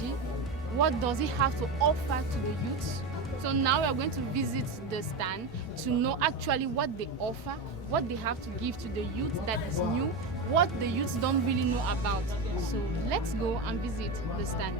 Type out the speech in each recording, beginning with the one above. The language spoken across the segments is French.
ONG. What does it have to offer to the youth? So now we are going to visit the stand to know actually what they offer, what they have to give to the youth that is new, what the youths don't really know about. So let's go and visit the stand.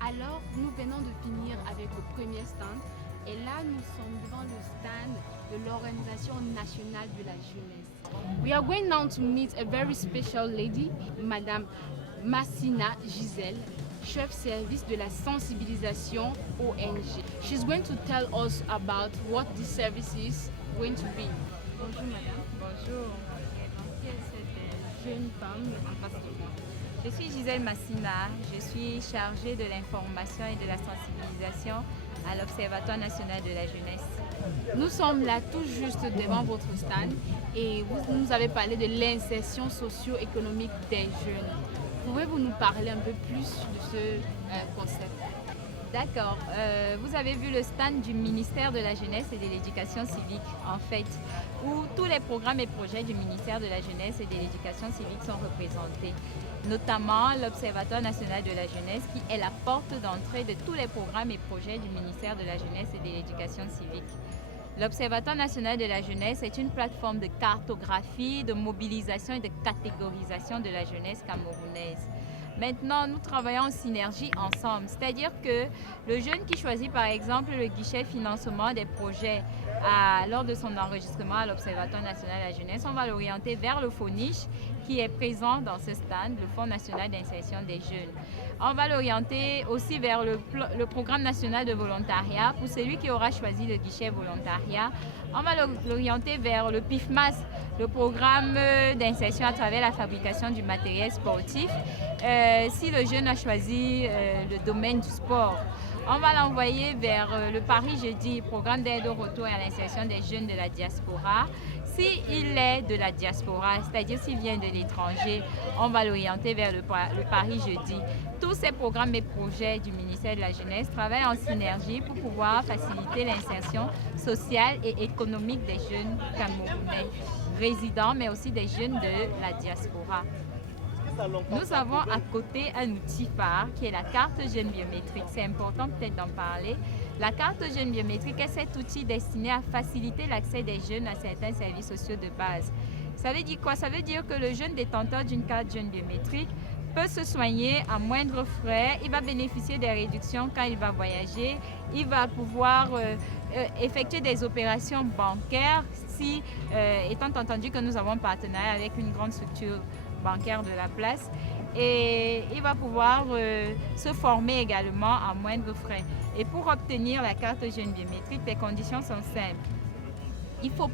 Alors, nous venons de finir avec le premier stand et là, nous sommes devant le stand de l'Organisation nationale de la jeunesse. We are going now to meet a very special lady, Madame Massina Gisèle, chef service de la sensibilisation ONG. She's going to tell us about what this service is going to be. Bonjour Madame. Bonjour. Quelle est cette jeune femme en face de moi? Je suis Gisèle Massina, je suis chargée de l'information et de la sensibilisation à l'Observatoire national de la jeunesse. Nous sommes là tout juste devant votre stand et vous nous avez parlé de l'insertion socio-économique des jeunes. Pouvez-vous nous parler un peu plus de ce concept? D'accord. Vous avez vu le stand du ministère de la Jeunesse et de l'Éducation civique, en fait, où tous les programmes et projets du ministère de la Jeunesse et de l'Éducation civique sont représentés, notamment l'Observatoire national de la jeunesse, qui est la porte d'entrée de tous les programmes et projets du ministère de la Jeunesse et de l'Éducation civique. L'Observatoire national de la jeunesse est une plateforme de cartographie, de mobilisation et de catégorisation de la jeunesse camerounaise. Maintenant, nous travaillons en synergie ensemble, c'est-à-dire que le jeune qui choisit par exemple le guichet financement des projets lors de son enregistrement à l'Observatoire national de la jeunesse, on va l'orienter vers le FONICH qui est présent dans ce stand, le Fonds national d'insertion des jeunes. On va l'orienter aussi vers le programme national de volontariat pour celui qui aura choisi le guichet volontariat. On va l'orienter vers le PIFMAS, le programme d'insertion à travers la fabrication du matériel sportif. Si le jeune a choisi le domaine du sport, on va l'envoyer vers le Paris Jeudi, programme d'aide au retour et à l'insertion des jeunes de la diaspora. S'il est de la diaspora, c'est-à-dire s'il vient de l'étranger, on va l'orienter vers le Paris Jeudi. Tous ces programmes et projets du ministère de la Jeunesse travaillent en synergie pour pouvoir faciliter l'insertion sociale et économique des jeunes camerounais résidents, mais aussi des jeunes de la diaspora. Nous avons à côté un outil phare qui est la carte jeune biométrique. C'est important peut-être d'en parler. La carte jeune biométrique est cet outil destiné à faciliter l'accès des jeunes à certains services sociaux de base. Ça veut dire quoi? Ça veut dire que le jeune détenteur d'une carte jeune biométrique peut se soigner à moindre frais, il va bénéficier des réductions quand il va voyager, il va pouvoir effectuer des opérations bancaires si, étant entendu que nous avons un partenariat avec une grande structure bancaire de la place, et il va pouvoir se former également à moindre frais. Et pour obtenir la carte jeune biométrique, les conditions sont simples. Il faut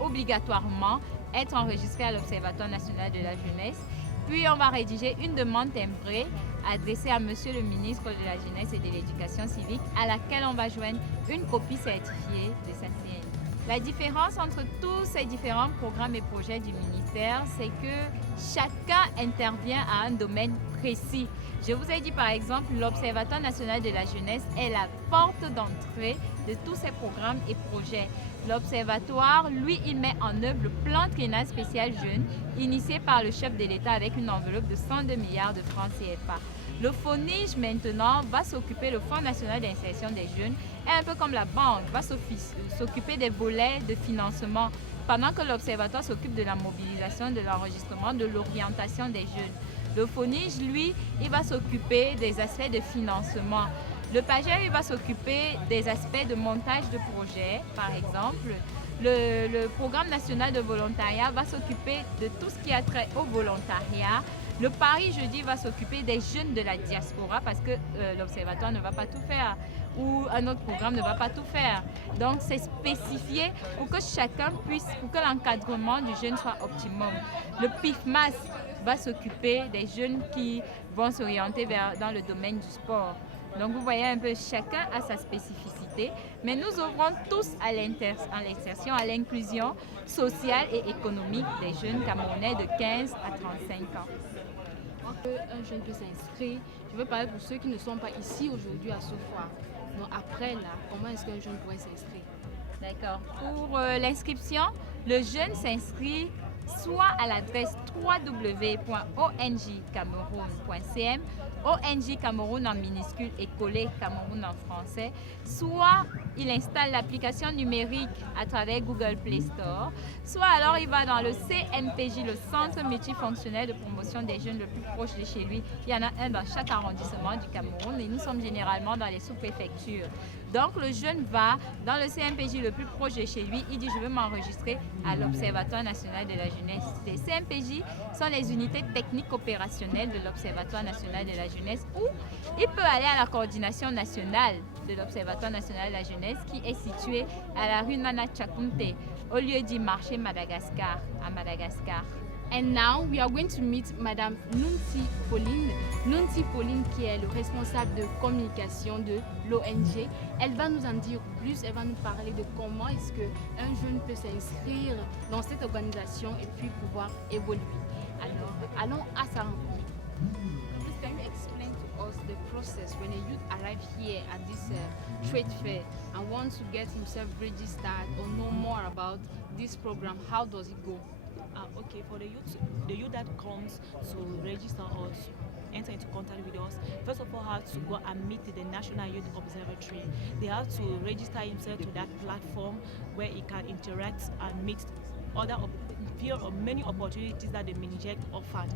obligatoirement être enregistré à l'Observatoire national de la jeunesse. Puis on va rédiger une demande timbrée adressée à Monsieur le ministre de la Jeunesse et de l'Éducation civique, à laquelle on va joindre une copie certifiée de sa CN. La différence entre tous ces différents programmes et projets du ministère, c'est que chacun intervient à un domaine précis. Je vous ai dit par exemple, l'Observatoire national de la jeunesse est la porte d'entrée de tous ces programmes et projets. L'Observatoire, lui, il met en œuvre le plan triennal spécial jeune, initié par le chef de l'État avec une enveloppe de 102 milliards de francs CFA. Le FONICH, maintenant, va s'occuper, le Fonds national d'insertion des jeunes, et un peu comme la banque, va s'occuper des volets de financement, pendant que l'Observatoire s'occupe de la mobilisation, de l'enregistrement, de l'orientation des jeunes. Le FONICH, lui, il va s'occuper des aspects de financement. Le PAGER, il va s'occuper des aspects de montage de projets, par exemple. Le programme national de volontariat va s'occuper de tout ce qui a trait au volontariat. Le Paris Jeudi va s'occuper des jeunes de la diaspora parce que l'Observatoire ne va pas tout faire ou un autre programme ne va pas tout faire. Donc c'est spécifié pour que chacun puisse, pour que l'encadrement du jeune soit optimum. Le PIFMAS va s'occuper des jeunes qui vont s'orienter dans le domaine du sport. Donc vous voyez un peu, chacun a sa spécificité, mais nous ouvrons tous à l'insertion, à l'inclusion sociale et économique des jeunes Camerounais de 15 à 35 ans. Un jeune peut s'inscrire. Je veux parler pour ceux qui ne sont pas ici aujourd'hui à Sofia. Donc après là, comment est-ce qu'un jeune pourrait s'inscrire? D'accord. Pour l'inscription, le jeune s'inscrit soit à l'adresse www.ongcameroun.cm, ONG Cameroun en minuscule et collé Cameroun en français, soit il installe l'application numérique à travers Google Play Store, soit alors il va dans le CMPJ, le Centre multifonctionnel de promotion des jeunes le plus proche de chez lui. Il y en a un dans chaque arrondissement du Cameroun et nous sommes généralement dans les sous-préfectures. Donc le jeune va dans le CMPJ le plus proche de chez lui, il dit je veux m'enregistrer à l'Observatoire national de la jeunesse. Les CMPJ sont les unités techniques opérationnelles de l'Observatoire national de la jeunesse où il peut aller à la coordination nationale de l'Observatoire national de la jeunesse qui est située à la rue Nana Tchakounte au lieu du marché Madagascar à Madagascar. And now we are going to meet Madame Nunti Pauline. Nunti Pauline qui est le responsable de communication de l'ONG. Elle va nous en dire plus, elle va nous parler de comment est-ce qu'un jeune peut s'inscrire dans cette organisation et puis pouvoir évoluer. Alors, allons à sa rencontre. Please, can you explain to us the process when a youth arrives here at this trade fair and wants to get himself registered or know more about this program? How does it go? Okay, for the youth that comes to register or to enter into contact with us, first of all have to go and meet the National Youth Observatory. They have to register himself to that platform where he can interact and meet many opportunities that the Miniject offered.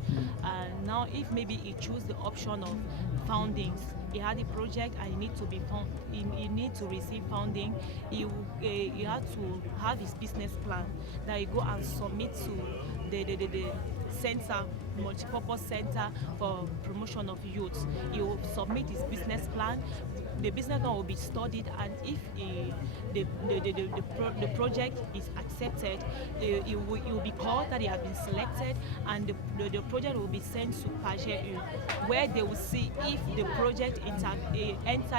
Now if maybe he choose the option of foundings, he had a project and he needs to be found, he needs to receive funding, he has to have his business plan that he go and submit to the center, multipurpose center for promotion of youth. He will submit his business plan. The business plan will be studied, and if the project is accepted, it will be called that he has been selected, and the project will be sent to PAGEU, where they will see if the project enter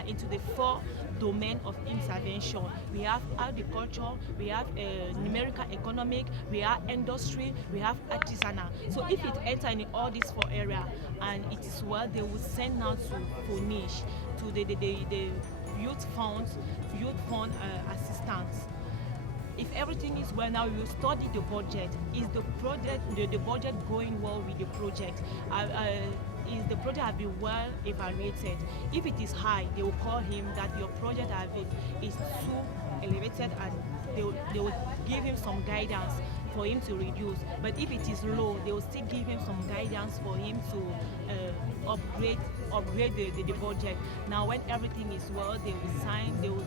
into the 4 domain of intervention. We have agriculture, we have numerical economic, we have industry, we have artisanal. So if it enter in all these 4 areas and it is well, they will send now to FONISH, to the youth fund assistance. If everything is well now, you study the budget. Is the budget going well with the project? Is the project have been well evaluated? If it is high, they will call him that your project is too elevated, and they will give him some guidance for him to reduce. But if it is low, they will still give him some guidance for him to upgrade the budget. Now when everything is well, they will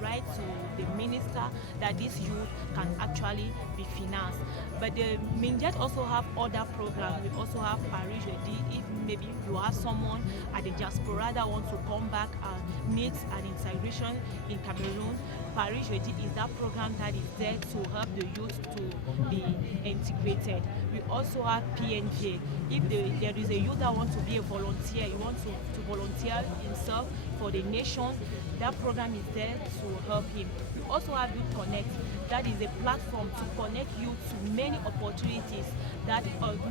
write to the minister that this youth can actually be financed. But the Miniject also have other programs. We also have Paris Jeudi. If maybe you have someone at the diaspora that wants to come back and needs an integration in Cameroon, Paris Jeudi is that program that is there to help the youth to be integrated. We also have PNJ. If there is a youth that wants to be a volunteer, he wants to volunteer himself for the nation, that program is there to help him. We also have Youth Connect. That is a platform to connect youth to many opportunities that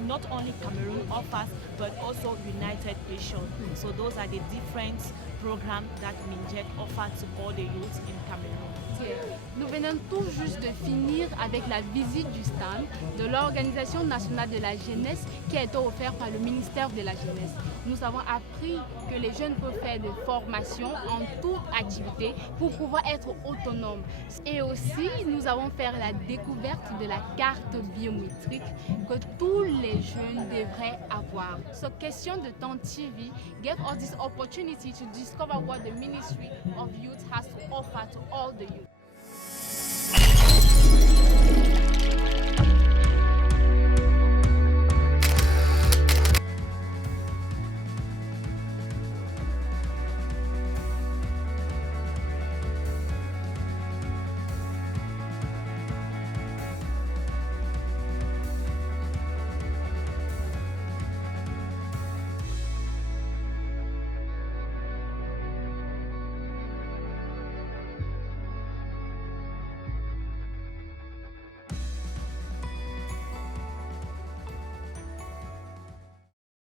not only Cameroon offers, but also United Nations. So those are the different programs that Miniject offers to all the youths in Cameroon. Nous venons tout juste de finir avec la visite du stand de l'Organisation nationale de la jeunesse qui a été offert par le ministère de la jeunesse. Nous avons appris que les jeunes peuvent faire des formations en toute activité pour pouvoir être autonomes. Et aussi, nous avons fait la découverte de la carte biométrique que tous les jeunes devraient avoir. So Question de Temps TV gave us this opportunity to discover what the Ministry of Youth has to offer to all the youth.